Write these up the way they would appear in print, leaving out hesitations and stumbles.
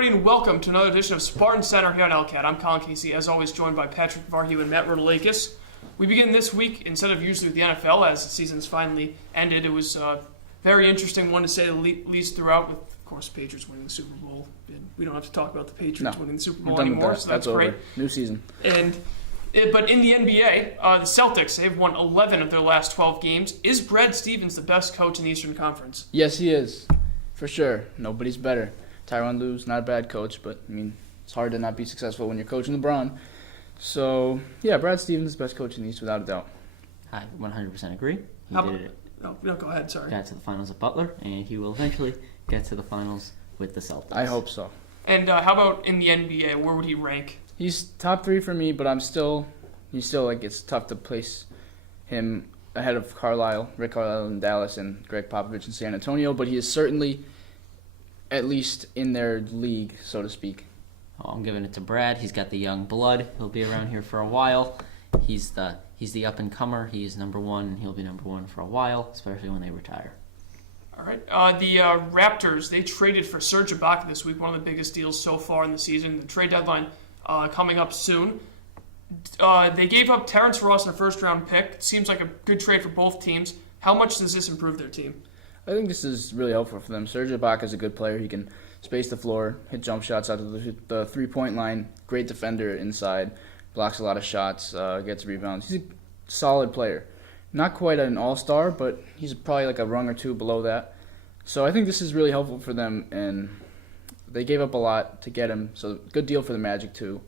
everybody, and welcome to another edition of Spartan Center here on LCAT. I'm Colin Casey, as always, joined by Patrick Varhue and Matt Rodolakis. We begin this week, instead of usually with the NFL, as the season's finally ended. It was a very interesting one, to say the least, throughout, with, of course, Patriots winning the Super Bowl. And we don't have to talk about the Patriots winning the Super Bowl anymore, so that's great. New season. But in the NBA, the Celtics, they've won 11 of their last 12 games. Is Brad Stevens the best coach in the Eastern Conference? Yes, he is. For sure. Nobody's better. Tyronn Lue's not a bad coach, but, I mean, it's hard to not be successful when you're coaching LeBron. So, yeah, Brad Stevens is the best coach in the East, without a doubt. I 100% agree. No, go ahead, sorry. Got to the finals at Butler, and he will eventually get to the finals with the Celtics. I hope so. And how about in the NBA? Where would he rank? He's top 3 for me, but it's tough to place him ahead of Rick Carlisle in Dallas and Greg Popovich in San Antonio, but he is certainly at least in their league, so to speak. Oh, I'm giving it to Brad. He's got the young blood. He'll be around here for a while. He's the up-and-comer. He's number one, and he'll be number one for a while, especially when they retire. All right. The Raptors, they traded for Serge Ibaka this week, one of the biggest deals so far in the season. The trade deadline coming up soon. They gave up Terrence Ross in a first-round pick. It seems like a good trade for both teams. How much does this improve their team? I think this is really helpful for them. Serge Ibaka is a good player. He can space the floor, hit jump shots out of the three-point line. Great defender inside, blocks a lot of shots, gets rebounds. He's a solid player. Not quite an all-star, but he's probably like a rung or two below that. So I think this is really helpful for them, and they gave up a lot to get him. So good deal for the Magic too.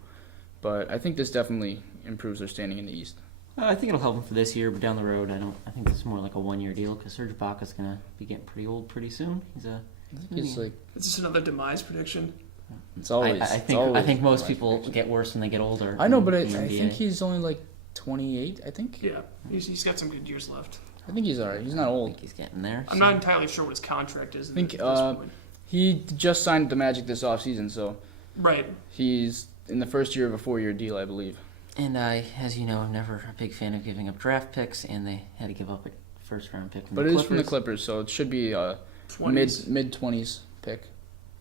But I think this definitely improves their standing in the East. I think it'll help him for this year, but down the road, I think this is more like a one-year deal because Serge Ibaka's going to be getting pretty old pretty soon. Is this another demise prediction? It's always. I think most people get worse when they get older. I know, but I think he's only like 28. I think. Yeah, he's got some good years left. I think he's alright. He's not old. I think he's getting there. I'm not entirely sure what his contract is. I think he just signed the Magic this offseason, so right. He's in the first year of a 4-year deal, I believe. And I, as you know, I'm never a big fan of giving up draft picks, and they had to give up a first-round pick from the Clippers. But it is from the Clippers, so it should be a mid-20s pick.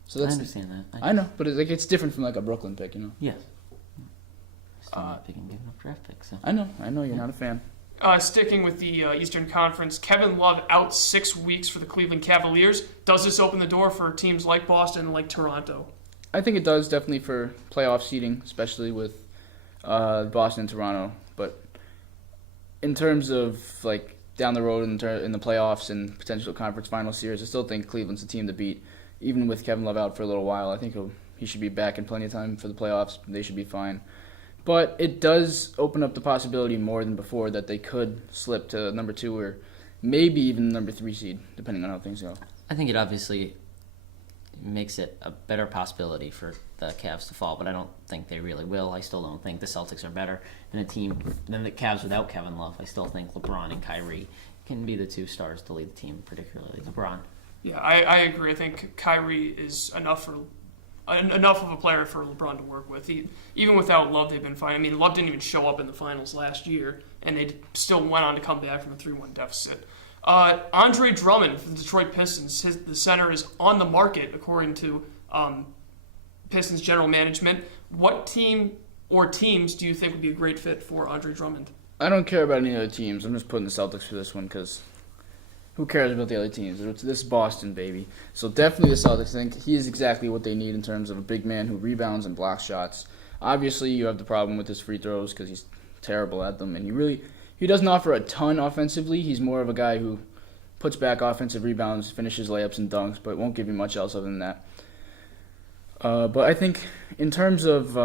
So I understand that. I know, but it's different from like a Brooklyn pick, you know? Yes. Still not picking giving up draft picks. So. I know you're not a fan. Sticking with the Eastern Conference, Kevin Love out 6 weeks for the Cleveland Cavaliers. Does this open the door for teams like Boston and like Toronto? I think it does, definitely for playoff seeding, especially with Boston and Toronto. But in terms of like down the road in the playoffs and potential conference final series, I still think Cleveland's the team to beat. Even with Kevin Love out for a little while, I think he should be back in plenty of time for the playoffs. They should be fine. But it does open up the possibility more than before that they could slip to number 2 or maybe even number 3 seed, depending on how things go. I think it obviously makes it a better possibility for the Cavs to fall, but I don't think they really will. I still don't think the Celtics are better than the Cavs without Kevin Love. I still think LeBron and Kyrie can be the 2 stars to lead the team, particularly LeBron. Yeah, I agree. I think Kyrie is enough of a player for LeBron to work with. Even without Love, they've been fine. I mean, Love didn't even show up in the finals last year, and they still went on to come back from a 3-1 deficit. Andre Drummond for the Detroit Pistons, the center, is on the market, according to Pistons general management. What team or teams do you think would be a great fit for Andre Drummond? I don't care about any other teams. I'm just putting the Celtics for this one because who cares about the other teams? This is Boston, baby. So definitely the Celtics. I think he is exactly what they need in terms of a big man who rebounds and blocks shots. Obviously, you have the problem with his free throws because he's terrible at them, and he doesn't offer a ton offensively. He's more of a guy who puts back offensive rebounds, finishes layups and dunks, but won't give you much else other than that. But I think in terms of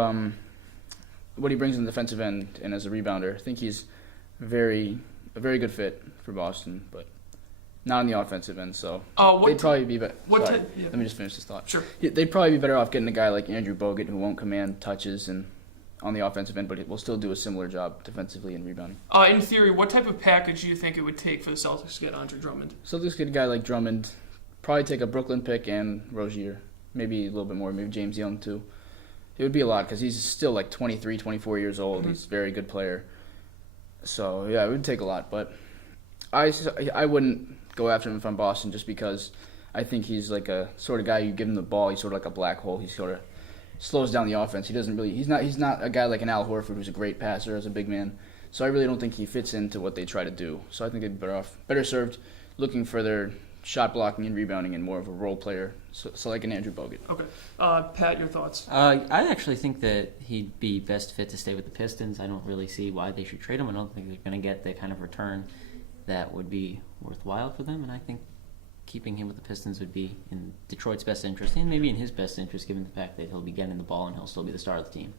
what he brings in the defensive end and as a rebounder, I think he's a very good fit for Boston, but not on the offensive end. So they'd probably be better. Let me just finish this thought. Sure. They'd probably be better off getting a guy like Andrew Bogut who won't command touches and on the offensive end, but it will still do a similar job defensively and rebounding. In theory, what type of package do you think it would take for the Celtics to get Andre Drummond? Celtics get a guy like Drummond, probably take a Brooklyn pick and Rozier, maybe a little bit more, maybe James Young too. It would be a lot because he's still like 23, 24 years old. Mm-hmm. He's a very good player. So, yeah, it would take a lot, but I wouldn't go after him if I'm Boston just because I think he's like a sort of guy you give him the ball, he's sort of like a black hole. He sort of slows down the offense. He's not a guy like an Al Horford who's a great passer as a big man. So I really don't think he fits into what they try to do. So I think they'd be better served looking for their shot blocking and rebounding and more of a role player, so like an Andrew Bogut. Okay. Pat, your thoughts? I actually think that he'd be best fit to stay with the Pistons. I don't really see why they should trade him. I don't think they're going to get the kind of return that would be worthwhile for them, and I think keeping him with the Pistons would be in Detroit's best interest, and maybe in his best interest, given the fact that he'll be getting the ball and he'll still be the star of the team.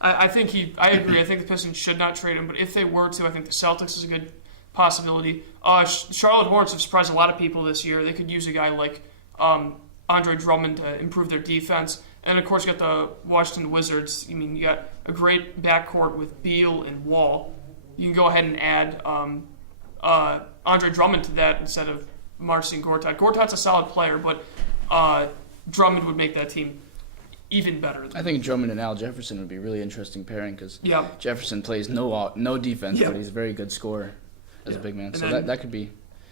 I agree. I think the Pistons should not trade him, but if they were to, I think the Celtics is a good possibility. Charlotte Hornets have surprised a lot of people this year. They could use a guy like Andre Drummond to improve their defense. And, of course, you got the Washington Wizards. I mean, you got a great backcourt with Beal and Wall. You can go ahead and add Andre Drummond to that instead of Marcin Gortat. Gortat's a solid player, but Drummond would make that team even better. I think Drummond and Al Jefferson would be a really interesting pairing because yeah. Jefferson plays no defense, yeah. but he's a very good scorer as a big man. So that could be.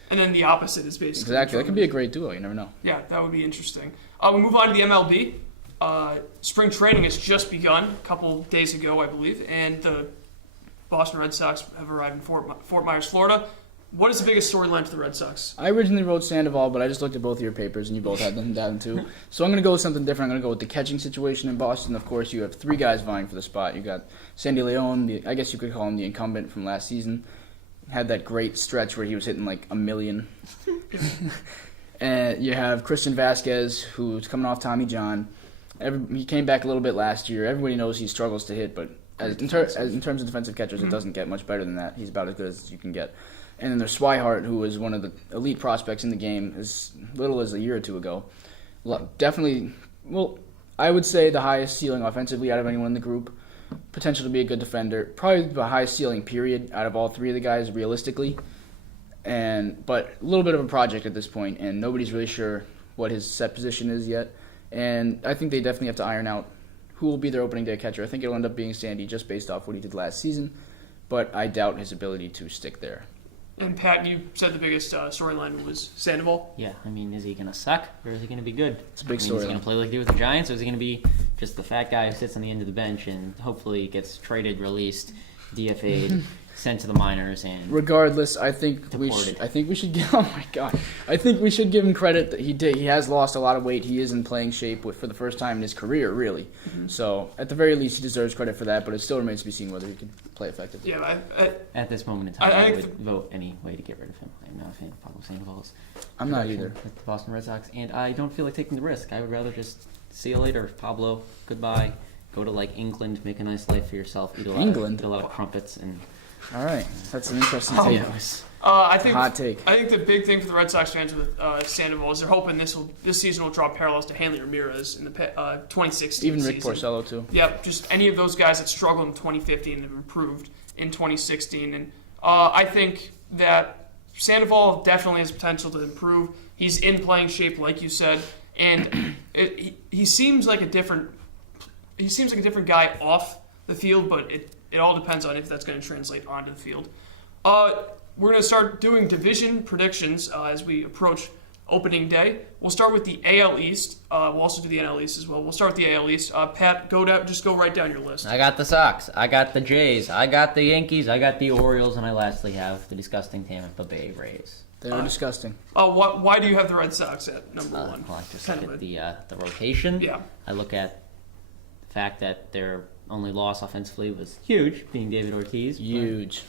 And then the opposite is basically exactly. Drummond. That could be a great duo. You never know. Yeah, that would be interesting. We move on to the MLB. Spring training has just begun a couple days ago, I believe, and the Boston Red Sox have arrived in Fort Myers, Florida. What is the biggest storyline for the Red Sox? I originally wrote Sandoval, but I just looked at both of your papers, and you both had them down too. So I'm going to go with something different. I'm going to go with the catching situation in Boston. Of course, you have three guys vying for the spot. You got Sandy Leon, I guess you could call him the incumbent from last season. Had that great stretch where he was hitting like 1 million. And you have Christian Vasquez, who's coming off Tommy John. He came back a little bit last year. Everybody knows he struggles to hit, but in terms of defensive catchers, it doesn't get much better than that. He's about as good as you can get. And then there's Swihart, who is one of the elite prospects in the game as little as a year or two ago. Definitely, well, I would say the highest ceiling offensively out of anyone in the group. Potential to be a good defender. Probably the highest ceiling, period, out of all three of the guys, realistically. But a little bit of a project at this point, and nobody's really sure what his set position is yet. And I think they definitely have to iron out who will be their opening day catcher. I think it'll end up being Sandy just based off what he did last season, but I doubt his ability to stick there. And Pat, you said the biggest storyline was Sandoval. Yeah, I mean, is he going to suck or is he going to be good? It's a big storyline. Is he going to play like he did with the Giants, or is he going to be just the fat guy who sits on the end of the bench and hopefully gets traded, released, DFA'd, sent to the minors, and regardless, I think we should give. Oh my God! I think we should give him credit that he has lost a lot of weight. He is in playing shape for the first time in his career, really. Mm-hmm. So at the very least, he deserves credit for that. But it still remains to be seen whether he can play effectively. Yeah, at this moment in time, I would vote any way to get rid of him. I'm not a fan of Pablo Sandoval's. I'm not either. With the Boston Red Sox, and I don't feel like taking the risk. I would rather just see you later, Pablo. Goodbye. Go to like England, make a nice life for yourself. Eat a lot of crumpets and. All right, that's an interesting take. Hot take. I think the big thing for the Red Sox fans with Sandoval is they're hoping this season will draw parallels to Hanley Ramirez in the 2016 Even season. Rick Porcello too. Yep, just any of those guys that struggled in 2015 and have improved in 2016. And I think that Sandoval definitely has potential to improve. He's in playing shape, like you said, and he seems like a different guy off the field, but it all depends on if that's going to translate onto the field. We're going to start doing division predictions as we approach opening day. We'll start with the AL East. We'll also do the NL East as well. We'll start with the AL East. Pat, go right down your list. I got the Sox. I got the Jays. I got the Yankees. I got the Orioles. And I lastly have the disgusting Tampa Bay Rays. They're disgusting. Why do you have the Red Sox at number one? Well, I just look at the rotation. Yeah. I look at the fact that their only loss offensively was huge, being David Ortiz. Huge.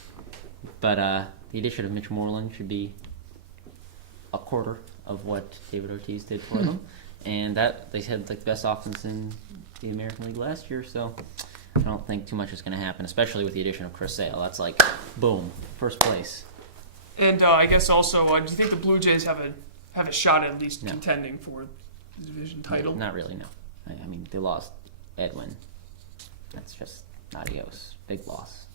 But the addition of Mitch Moreland should be a quarter of what David Ortiz did for them. And that they had like the best offense in the American League last year, so I don't think too much is going to happen, especially with the addition of Chris Sale. That's like, boom, first place. And I guess also, do you think the Blue Jays have a shot at least contending for the division title? Not really, no. I mean, they lost Edwin. That's just adios. Big loss.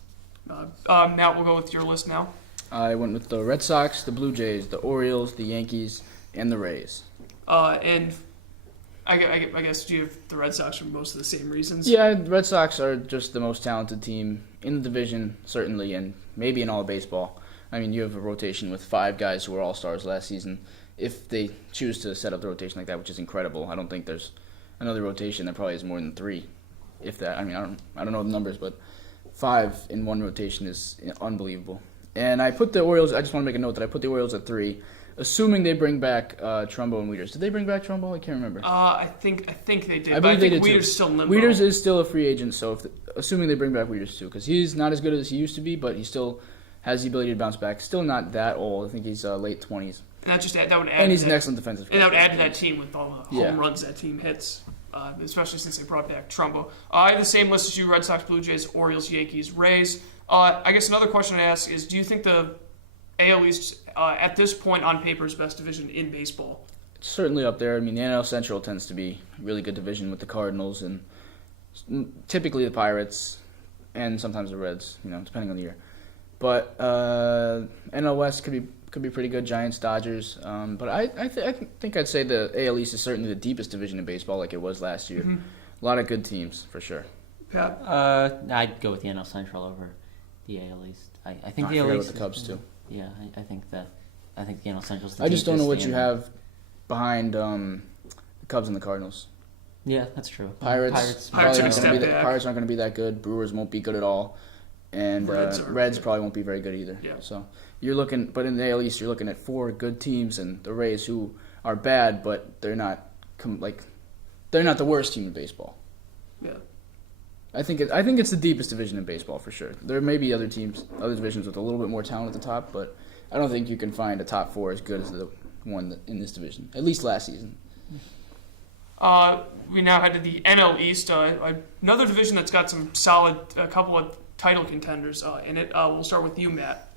Matt, we'll go with your list now. I went with the Red Sox, the Blue Jays, the Orioles, the Yankees, and the Rays. And I guess you have the Red Sox for most of the same reasons. Yeah, the Red Sox are just the most talented team in the division, certainly, and maybe in all of baseball. I mean, you have a rotation with 5 guys who were all-stars last season. If they choose to set up the rotation like that, which is incredible, I don't think there's another rotation that probably is more than 3, if that. I mean, I don't know the numbers, but 5 in one rotation is unbelievable. And I put the Orioles. I just want to make a note that I put the Orioles at 3, assuming they bring back Trumbo and Wieters. Did they bring back Trumbo? I can't remember. I think they did. I But I believe they think did too. Wieters still in limbo. Wieters is still a free agent, so assuming they bring back Wieters too, because he's not as good as he used to be, but he still has the ability to bounce back. Still not that old. I think he's late 20s. And that would add. And he's to an that, excellent defensive and that would player. add to that team with all the Yeah. home runs that team hits, especially since they brought back Trumbo. I have the same list as you: Red Sox, Blue Jays, Orioles, Yankees, Rays. I guess another question to ask is: do you think the AL East at this point on paper is best division in baseball? It's certainly up there. I mean, the NL Central tends to be a really good division with the Cardinals and typically the Pirates and sometimes the Reds, depending on the year. But NL West could be pretty good. Giants, Dodgers. But I think I'd say the AL East is certainly the deepest division in baseball, like it was last year. Mm-hmm. A lot of good teams for sure. Pat? I'd go with the NL Central over the AL East. I think I the AL forgot East about the Cubs too. Yeah, I think the NL Central's the I just don't know what deepest you and- have behind the Cubs and the Cardinals. Yeah, that's true. Pirates Pirates probably are aren't gonna gonna be step back. Pirates aren't going to be that good. Brewers won't be good at all, and Reds probably won't be very good either. Yeah. So you're looking, but in the AL East, you're looking at 4 good teams, and the Rays, who are bad, but they're not they're not the worst team in baseball. Yeah. I think it's the deepest division in baseball for sure. There may be other divisions with a little bit more talent at the top, but I don't think you can find a top 4 as good as the one in this division. At least last season. We now head to the NL East, another division that's got some solid, a couple of title contenders in it. We'll start with you, Matt.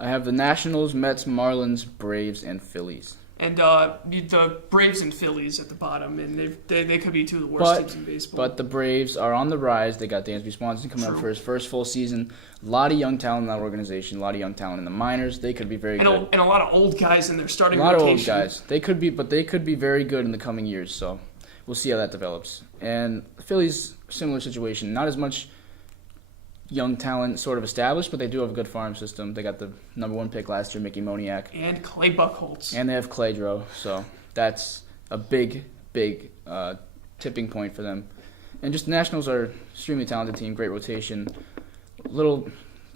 I have the Nationals, Mets, Marlins, Braves, and Phillies. And the Braves and Phillies at the bottom, and they could be 2 of the worst teams in baseball. But the Braves are on the rise. They got Dansby Swanson coming up for his first full season. A lot of young talent in that organization. A lot of young talent in the minors. They could be very good. And a lot of old guys in their starting A lot rotation. of old guys. They could be very good in the coming years. So we'll see how that develops. And the Phillies, similar situation. Not as much young talent sort of established, but they do have a good farm system. They got the number 1 pick last year, Mickey Moniak. And Clay Buchholz. And they have Cladro, so that's a big tipping point for them. And just the Nationals are an extremely talented team, great rotation. Little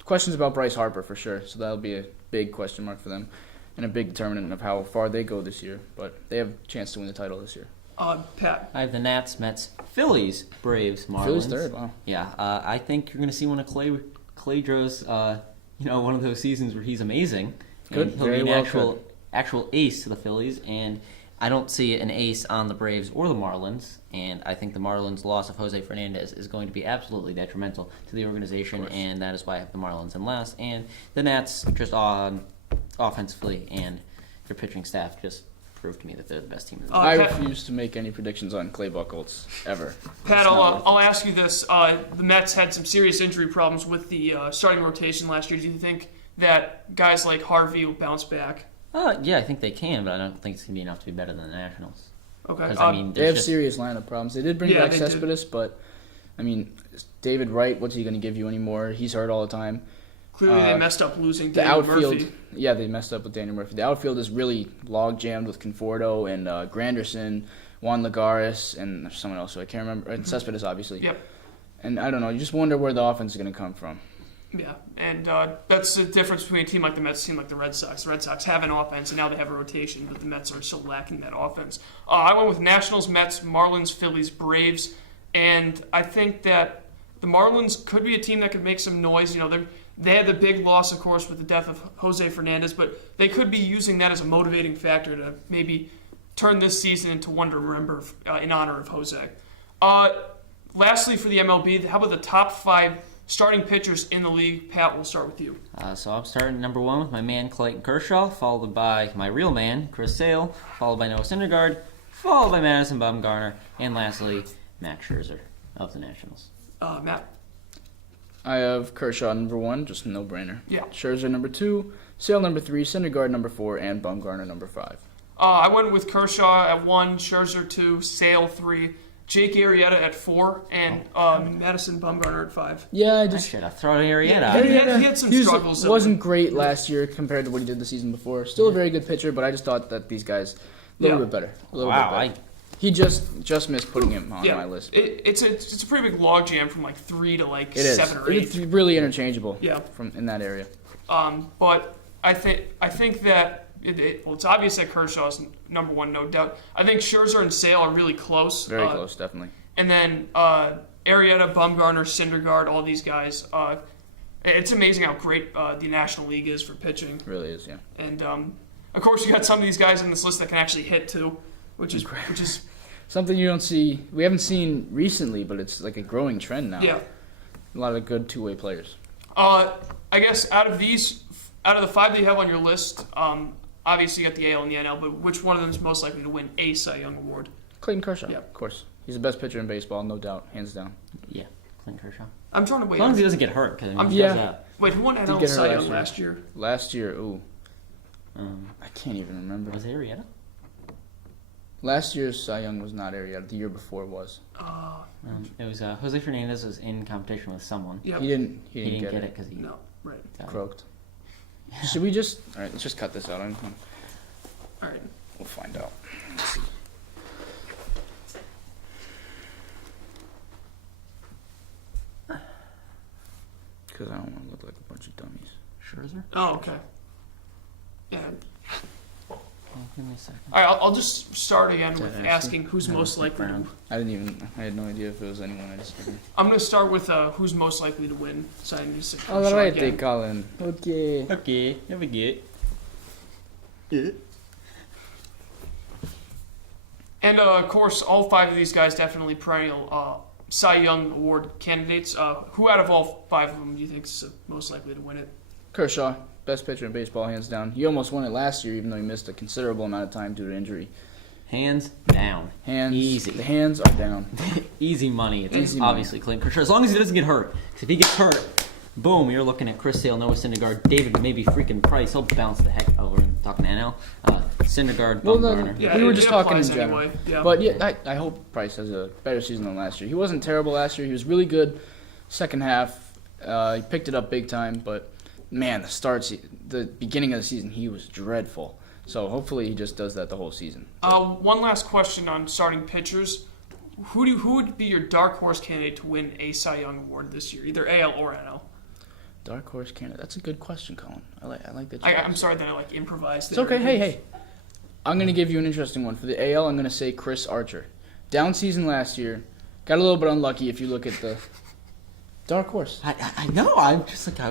questions about Bryce Harper for sure, so that'll be a big question mark for them and a big determinant of how far they go this year. But they have a chance to win the title this year. Pat. I have the Nats, Mets, Phillies, Braves, Marlins. Phillies third, wow. Yeah, I think you're going to see one of Cladro's, one of those seasons where he's amazing. Good, And he'll very be an well actual ace to the Phillies, and I don't see an ace on the Braves or the Marlins. And I think the Marlins' loss of Jose Fernandez is going to be absolutely detrimental to the organization, and that is why I have the Marlins in last. And the Nats, just on offensively, and their pitching staff just proved to me that they're the best team in the league. I Pat- refuse to make any predictions on Clay Buchholz, ever. Pat, It's not worth it. I'll ask you this. The Mets had some serious injury problems with the starting rotation last year. Do you think that guys like Harvey will bounce back? Yeah, I think they can, but I don't think it's going to be enough to be better than the Nationals. Okay. Because, They have serious lineup problems. They did bring Yeah, back they did. Cespedes, but, I mean, David Wright, what's he going to give you anymore? He's hurt all the time. Clearly, they messed up losing The Daniel outfield, Murphy. yeah, they messed up with Daniel Murphy. The outfield is really log jammed with Conforto and Granderson, Juan Lagares, and there's someone else who I can't remember, and Cespedes, obviously. Yep. And I don't know, you just wonder where the offense is going to come from. Yeah, and that's the difference between a team like the Mets and a team like the Red Sox. The Red Sox have an offense, and now they have a rotation, but the Mets are still lacking that offense. I went with Nationals, Mets, Marlins, Phillies, Braves, and I think that the Marlins could be a team that could make some noise. They had the big loss, of course, with the death of Jose Fernandez, but they could be using that as a motivating factor to maybe turn this season into one to remember in honor of Jose. Lastly, for the MLB, how about the top 5 starting pitchers in the league? Pat, we'll start with you. So I'm starting number 1 with my man Clayton Kershaw, followed by my real man Chris Sale, followed by Noah Syndergaard, followed by Madison Bumgarner, and lastly Max Scherzer of the Nationals. Matt. I have Kershaw number 1, just a no-brainer. Yeah. Scherzer number 2, Sale number 3, Syndergaard number 4, and Bumgarner number 5. I went with Kershaw at 1, Scherzer 2, Sale 3, Jake Arrieta at 4, and Madison Bumgarner at 5. Yeah, I I just should have thrown Arrieta. Yeah, he had some struggles. Wasn't great last year compared to what he did the season before. Still a very good pitcher, but I just thought that these guys a little bit better. A little bit better. He just missed putting him on my list. It's a pretty big log jam from like 3 to like It 7 or 8. It's really interchangeable. Yeah. From in that area. But I think that it's obvious that Kershaw is number 1, no doubt. I think Scherzer and Sale are really close. Very close, definitely. And then Arrieta, Bumgarner, Syndergaard, all these guys. It's amazing how great the National League is for pitching. It really is, yeah. And of course, you got some of these guys in this list that can actually hit too, which is something you don't see. We haven't seen recently, but it's like a growing trend now. Yeah. A lot of good two-way players. I guess out of the 5 that you have on your list, obviously you got the AL and the NL, but which one of them is most likely to win a Cy Young award? Clayton Kershaw, Yeah. of course. He's the best pitcher in baseball, no doubt, hands down. Yeah, Clayton Kershaw. I'm trying to wait. As long as he doesn't get hurt. Wait, who won NL get Cy hurt Young last year. last year? Last year, I can't even remember. Was it Arrieta? Last year's Cy Young was not Arrieta. The year before was. It was Jose Fernandez was in competition with someone. Yep. He didn't He didn't get get it. it because he No, right. Croaked. Should we just? All right, let's just cut this out. All right. We'll find out. Let's see. Because I don't want to look like a bunch of dummies. Scherzer? Oh, okay. Yeah. Oh, give me a second. All right, I'll just start again with Ashley? asking who's No, most likely to. Brown. I had no idea if it was anyone. I just didn't. I'm going to start with who's most likely to win. So I need to say All Kershaw right, again. they Colin. Okay. Okay, here we go. And of course, all 5 of these guys definitely perennial Cy Young Award candidates. Who out of all 5 of them do you think is most likely to win it? Kershaw, best pitcher in baseball, hands down. He almost won it last year, even though he missed a considerable amount of time due to injury. Hands down. Hands. Easy. The hands are down. Easy money. It's Easy obviously Clayton Kershaw. As long as he doesn't get hurt. Because if he gets hurt, boom, you're looking at Chris Sale, Noah Syndergaard, David, maybe freaking Price. He'll bounce the heck over. Talking NL. Syndergaard, Bumgarner. Yeah, we were it just talking in applies general. anyway, yeah. But yeah, I hope Price has a better season than last year. He wasn't terrible last year. He was really good second half. He picked it up big time, but man, the beginning of the season, he was dreadful. So hopefully he just does that the whole season. One last question on starting pitchers. Who would be your dark horse candidate to win a Cy Young Award this year, either AL or NL? Dark horse candidate. That's a good question, Colin. I like that. I'm sorry that I improvised. It's okay. Hey. I'm going to give you an interesting one. For the AL, I'm going to say Chris Archer. Down season last year. Got a little bit unlucky if you look at the dark horse. I know. I'm just like, I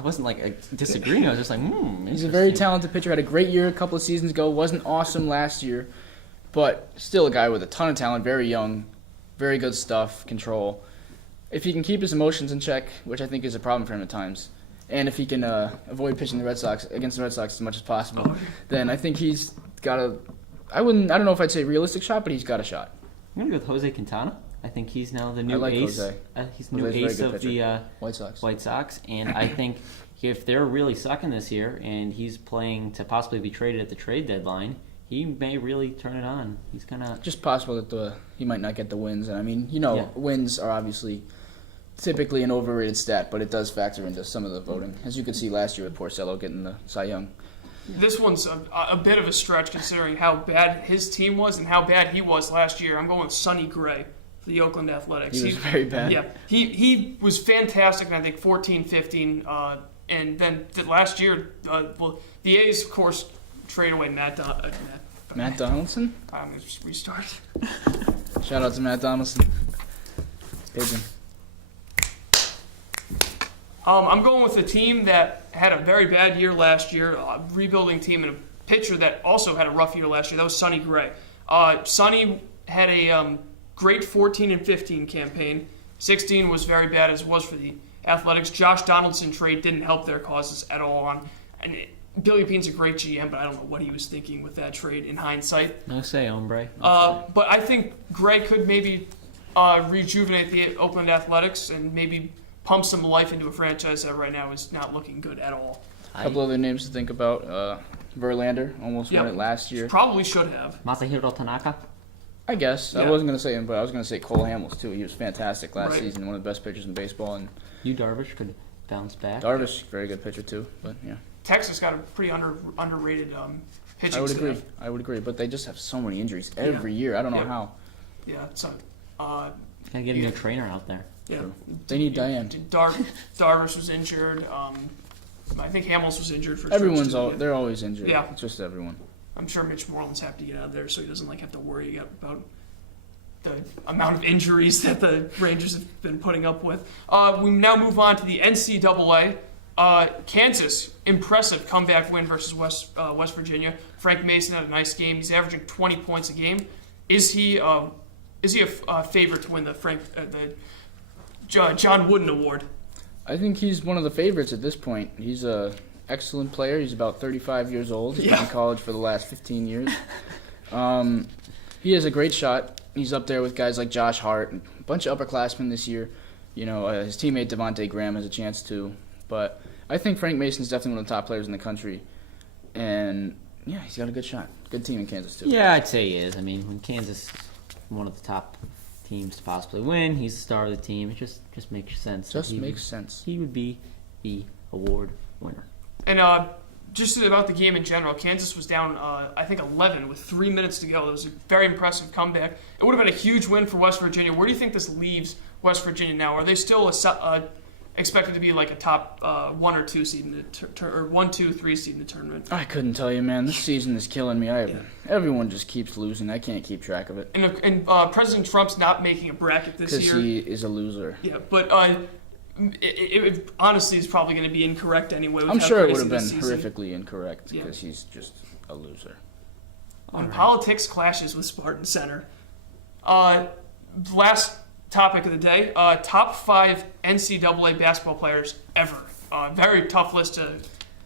wasn't like disagreeing. I was just like, He's a very talented pitcher. Had a great year a couple of seasons ago. Wasn't awesome last year. But still a guy with a ton of talent. Very young. Very good stuff. Control. If he can keep his emotions in check, which I think is a problem for him at times, and if he can avoid pitching against the Red Sox as much as possible, then I think he's got a. I don't know if I'd say realistic shot, but he's got a shot. I'm gonna go with Jose Quintana. I think he's now the new ace. Jose. He's the new ace of the White Sox. And I think if they're really sucking this year, and he's playing to possibly be traded at the trade deadline, he may really turn it on. He's gonna just possible that he might not get the wins. And I mean, wins are obviously typically an overrated stat, but it does factor into some of the voting, as you could see last year with Porcello getting the Cy Young. This one's a bit of a stretch considering how bad his team was and how bad he was last year. I'm going with Sonny Gray for the Oakland Athletics. He was very bad. Yeah, he was fantastic in, I think, 14-15. And then last year, the A's, of course, trade away Matt Donaldson? I'm going to just restart. Shout out to Matt Donaldson. Pigeon. I'm going with a team that had a very bad year last year, a rebuilding team, and a pitcher that also had a rough year last year. That was Sonny Gray. Sonny had a great 14 and 15 campaign. 16 was very bad, as was for the Athletics. Josh Donaldson trade didn't help their causes at all. Billy Beane's a great GM, but I don't know what he was thinking with that trade in hindsight. no say, hombre. But I think Gray could maybe rejuvenate the Oakland Athletics and maybe pump some life into a franchise that right now is not looking good at all. A couple other names to think about. Verlander almost won it last year. Probably should have. Masahiro Tanaka. I guess. Yeah. I wasn't going to say him, but I was going to say Cole Hamels, too. He was fantastic last Right. season, one of the best pitchers in baseball. And You Darvish could bounce back. Darvish, very good pitcher, too. But, yeah. Texas got a pretty underrated pitching I would staff. agree. I would agree. But they just have so many injuries every year. I don't know Yeah. how. Yeah, so Gotta get a new trainer out there. yeah. True. They need Diane. Darvish was injured. I think Hamels was injured for. They're always injured. Yeah. It's just everyone. I'm sure Mitch Moreland's happy to get out of there, so he doesn't have to worry about the amount of injuries that the Rangers have been putting up with. We now move on to the NCAA. Kansas, impressive comeback win versus West Virginia. Frank Mason had a nice game. He's averaging 20 points a game. Is he a favorite to win the John Wooden Award? I think he's one of the favorites at this point. He's a excellent player. He's about 35 years old. He's been in college for the last 15 years. He has a great shot. He's up there with guys like Josh Hart and a bunch of upperclassmen this year. His teammate Devontae Graham has a chance too. But I think Frank Mason's definitely one of the top players in the country. And, yeah, he's got a good shot. Good team in Kansas, too. Yeah, I'd say he is. I mean, when Kansas is one of the top teams to possibly win, he's the star of the team. It just makes sense. Sense. He would be the award winner. And just about the game in general, Kansas was down, I think, 11 with 3 minutes to go. That was a very impressive comeback. It would have been a huge win for West Virginia. Where do you think this leaves West Virginia now? Are they still expected to be like a top 1 or 2 seed in the or 1, 2, 3 seed in the tournament? I couldn't tell you, man. This season is killing me. Everyone just keeps losing. I can't keep track of it. And President Trump's not making a bracket this year. Because he is a loser. Yeah, but it honestly is probably going to be incorrect anyway. I'm sure it would have been horrifically incorrect because he's just a loser. When politics clashes with Spartan Center. Last topic of the day, top 5 NCAA basketball players ever. Very tough list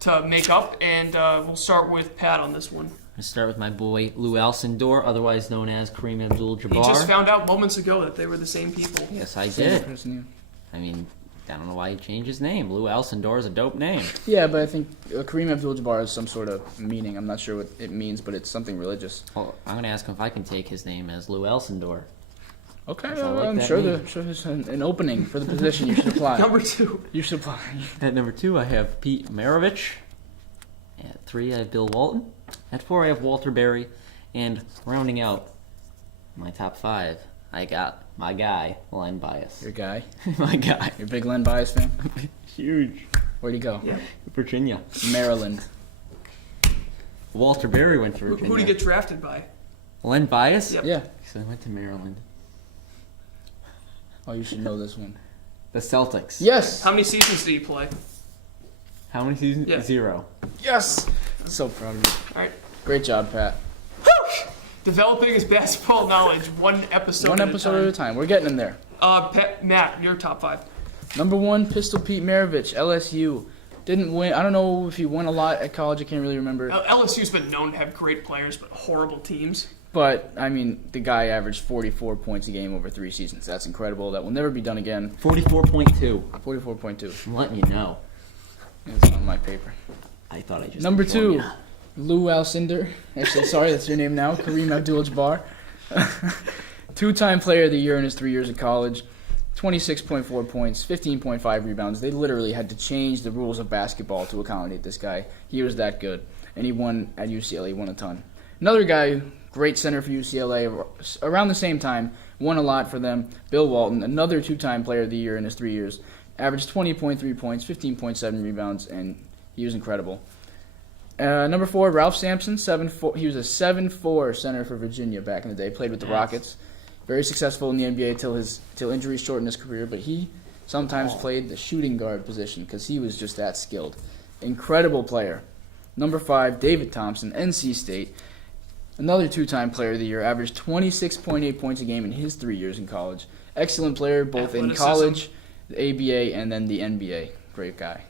to make up, and we'll start with Pat on this one. I'm going to start with my boy Lou Alcindor, otherwise known as Kareem Abdul-Jabbar. He just found out moments ago that they were the same people. Yes, I Same did. person, yeah. I mean, I don't know why he changed his name. Lou Alcindor is a dope name. Yeah, but I think Kareem Abdul-Jabbar has some sort of meaning. I'm not sure what it means, but it's something religious. Well, I'm going to ask him if I can take his name as Lou Alcindor. Okay, I like I'm that sure name. there's an opening for the position. You should apply. Number 2. You should apply. At number 2, I have Pete Maravich. At 3, I have Bill Walton. At 4, I have Walter Berry. And rounding out my top 5, I got my guy, Len Bias. Your guy. My guy. You're a big Len Bias fan? Huge. Where'd he go? Yeah. Virginia. Maryland. Walter Berry went to Virginia. Who did he get drafted by? Len Bias? Yep. Yeah. So he went to Maryland. Oh, you should know this one. The Celtics. Yes! How many seasons did he play? How many seasons? Yeah. 0. Yes! So proud of you. All right. Great job, Pat. Developing his basketball knowledge one episode One episode at a time. We're getting in there. Matt, your top 5. Number 1, Pistol Pete Maravich, LSU. Didn't win. I don't know if he won a lot at college. I can't really remember. LSU's been known to have great players, but horrible teams. But, I mean, the guy averaged 44 points a game over 3 seasons. That's incredible. That will never be done again. 44.2. 44.2. I'm letting you know. It's on my paper. I thought I just... Number informed 2, you. Lou Alcindor. Actually, sorry, that's your name now. Kareem Abdul-Jabbar. 2-time player of the year in his 3 years of college. 26.4 points, 15.5 rebounds. They literally had to change the rules of basketball to accommodate this guy. He was that good. And he won at UCLA. He won a ton. Another guy, great center for UCLA, around the same time, won a lot for them. Bill Walton, another 2-time player of the year in his 3 years. Averaged 20.3 points, 15.7 rebounds, and he was incredible. Number 4, Ralph Sampson, 7'4". He was a 7'4" center for Virginia back in the day. Played with the Rockets. Very successful in the NBA till injuries shortened his career. But he sometimes played the shooting guard position because he was just that skilled. Incredible player. Number 5, David Thompson, NC State. Another 2-time player of the year. Averaged 26.8 points a game in his 3 years in college. Excellent player both in college, the ABA, and then the NBA. Great guy.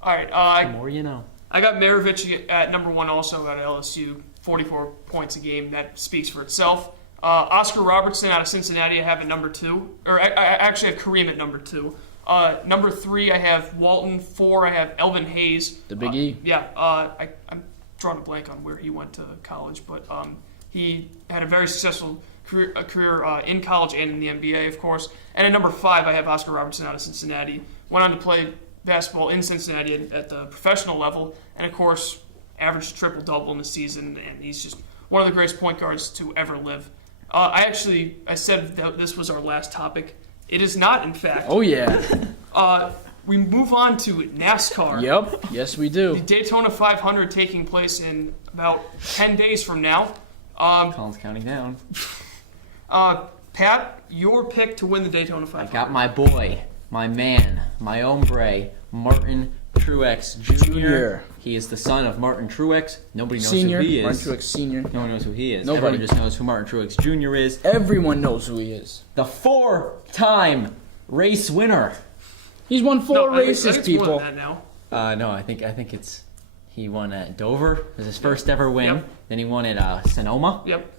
All right. The more you know. I got Maravich at number 1 also out of LSU, 44 points a game. That speaks for itself. Oscar Robertson out of Cincinnati I have at number 2. Or I actually have Kareem at number 2. Number 3 I have Walton. 4 I have Elvin Hayes. The Big E? Yeah. I'm drawing a blank on where he went to college, but he had a very successful career in college and in the NBA, of course. And at number 5, I have Oscar Robertson out of Cincinnati. Went on to play basketball in Cincinnati at the professional level, and of course, averaged a triple-double in the season, and he's just one of the greatest point guards to ever live. I said that this was our last topic. It is not, in fact. Oh, yeah. We move on to NASCAR. Yep. Yes, we The do. Daytona 500 taking place in about 10 days from now. Colin's counting down. Pat, your pick to win the Daytona I 500. got my boy, my man, my hombre, Martin Truex Jr. He is the son of Martin Truex. Nobody knows Senior. who he is. Martin Truex Senior. No one knows who he is. Nobody. Everyone just knows who Martin Truex Jr. is. Everyone knows who he is. The 4-time race winner. He's won 4 No, I think races, it's more people. than that now. No, I think it's he won at Dover. It was his first ever win. Yep. Then he won at Sonoma. Yep.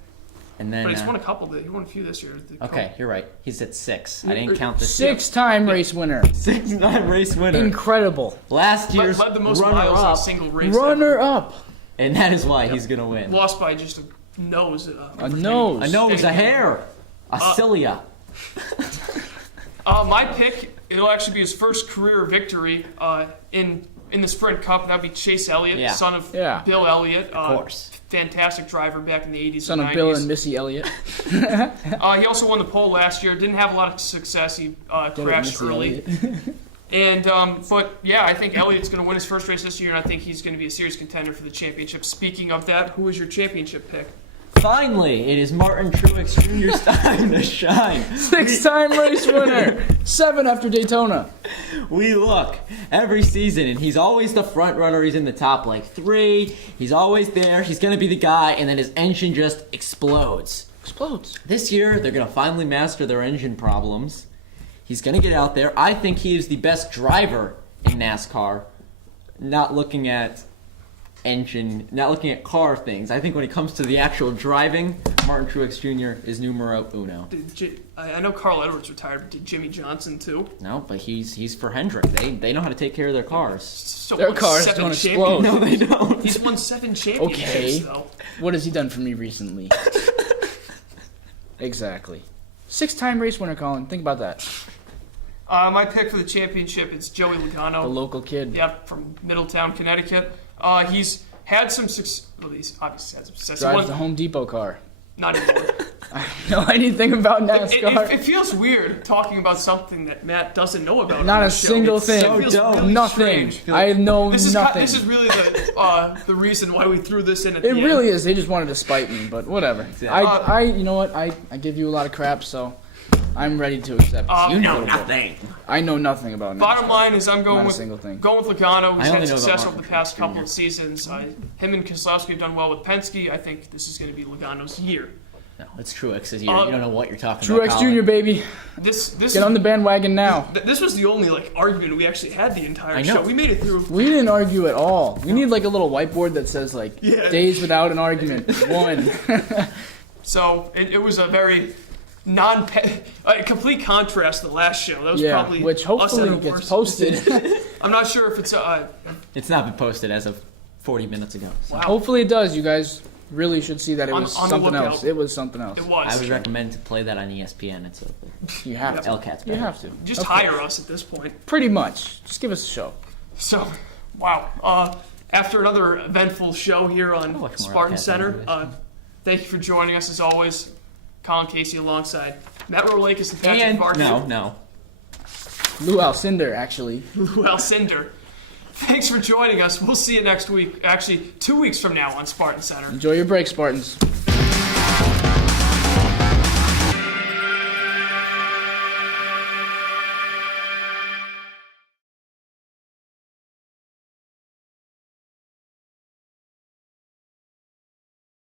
And then But he's won a couple. He won a few this year. okay, you're right. He's at 6. I didn't count the 6-time race winner. 6-time race winner. Incredible. Last year's Led the most miles in a runner-up, single race. Runner up. and that is why he's gonna win. Lost by just a nose. A nose. A nose, a hair, a cilia. My pick, it'll actually be his first career victory in the Sprint Cup. That'd be Chase Elliott, Yeah. son of Yeah. Bill Elliott. Of course. Fantastic driver back in the 80s Son and of 90s. Bill and Missy Elliott. He also won the pole last year. Didn't have a lot of success. He crashed Missy early. Elliott. But yeah, I think Elliott's going to win his first race this year, and I think he's going to be a serious contender for the championship. Speaking of that, who is your championship pick? Finally, it is Martin Truex Jr.'s time to shine. 6-time race winner. 7 after Daytona. We look every season, and he's always the front runner. He's in the top like 3. He's always there. He's gonna be the guy, and then his engine just explodes. Explodes. This year, they're gonna finally master their engine problems. He's gonna get out there. I think he is the best driver in NASCAR. Not looking at car things. I think when it comes to the actual driving, Martin Truex Jr. is numero uno. I know Carl Edwards retired, but did Jimmy Johnson too? No, but he's for Hendrick. They know how to take care of their cars. So Their won cars 7 don't champions- explode. No, they don't. He's won 7 championships, Okay. though. What has he done for me recently? Exactly. 6-time race winner, Colin. Think about that. My pick for the championship is Joey Logano. The local kid. Yep, from Middletown, Connecticut. He's had some success. Well, he's obviously had some success. He Drives won- the Home Depot car. Not anymore. I don't know anything about NASCAR. It feels weird talking about something that Matt doesn't know about. Not on a this show. single It thing. feels So really Nothing. strange. I know This is nothing. this is really the reason why we threw this in at the It end. really is. They just wanted to spite me, but whatever. I you know what? I give you a lot of crap, so I'm ready to accept. You know a little bit. nothing. I know nothing about NASCAR. Bottom line is I'm going Not a with single thing. going with Logano, who's I only had know about success Martin over the past Truex couple Jr. of seasons. Him and Keselowski have done well with Penske. I think this is going to be Logano's year. No, it's Truex's year. You don't know what you're talking Truex about. Colin. Jr. baby, This get on the bandwagon now. This was the only argument we actually had the entire I know. show. We made it through. We didn't argue at all. We need like a little whiteboard that says like Yeah. days without an argument. 1. So it was a very a complete contrast to the last show. That was Yeah, probably which us hopefully at our gets worst. posted. I'm not sure if it's It's not been posted as of 40 minutes ago. So wow. Hopefully it does. You guys really should see that it On- was on the something lookout. else. It was something else. It was. I would recommend to play that on ESPN. It's You have to. LCAT's You better. have to. Just Of hire course. us at this point. Pretty much. Just give us a show. So, wow. After another eventful show here I'll on watch more Spartan LCAT Center, anyways. thank you for joining us as always. Colin Casey alongside Matt Rolakis and Patrick And Barker. no. Lou Alcindor, actually. Lou Alcindor. Thanks for joining us. We'll see you next week. Actually, 2 weeks from now on Spartan Center. Enjoy your break, Spartans.